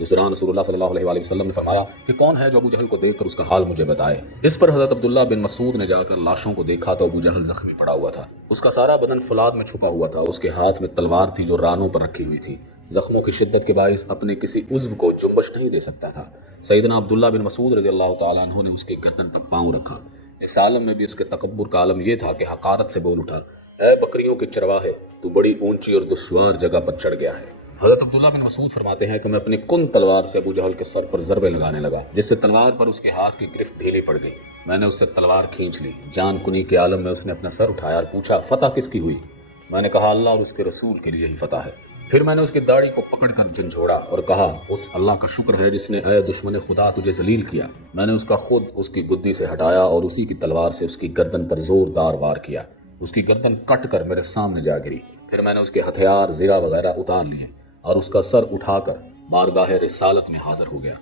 جس دوران رسول اللہ صلی اللہ علیہ وآلہ وسلم نے فرمایا کہ کون ہے جو ابو جہل کو دیکھ کر اس کا حال مجھے بتائے۔ اس پر حضرت عبداللہ بن مسعود نے جا کر لاشوں کو دیکھا تو ابو جہل زخمی پڑا ہوا تھا، اس کا سارا بدن فولاد میں چھپا ہوا تھا، اس کے ہاتھ میں تلوار تھی جو رانوں پر رکھی ہوئی تھی، زخموں کی شدت کے باعث اپنے کسی عضو کو جنبش نہیں دے سکتا تھا۔ سیدنا عبداللہ بن مسعود رضی اللہ تعالیٰ عنہ نے اس کے گردن پر پاؤں رکھا۔ اس عالم میں بھی اس کے تکبر کا عالم یہ تھا کہ حقارت سے بول اٹھا، اے بکریوں کے چرواہے، تو بڑی اونچی اور دشوار جگہ پر چڑھ گیا ہے۔ حضرت عبداللہ بن مسعود فرماتے ہیں کہ میں اپنی کن تلوار سے ابو جہل کے سر پر ضربے لگانے لگا، جس سے تلوار پر اس کے ہاتھ کی گرفت ڈھیلی پڑ گئی۔ میں نے اس سے تلوار کھینچ لی۔ جان کنی کے عالم میں اس نے اپنا سر اٹھایا اور پوچھا، فتح کس کی ہوئی؟ میں نے کہا، اللہ اور اس کے رسول کے لیے ہی فتح ہے۔ پھر میں نے اس کی داڑھی کو پکڑ کر جھنجھوڑا اور کہا، اس اللہ کا شکر ہے جس نے اے دشمن خدا تجھے ذلیل کیا۔ میں نے اس کا خود اس کی گدی سے ہٹایا اور اسی کی تلوار سے اس کی گردن پر زوردار وار کیا۔ اس کی گردن کٹ کر میرے سامنے جا گری۔ پھر میں نے اس کے ہتھیار، زرہ وغیرہ اتار لیے اور اس کا سر اٹھا کر بارگاہ رسالت میں حاضر ہو گیا۔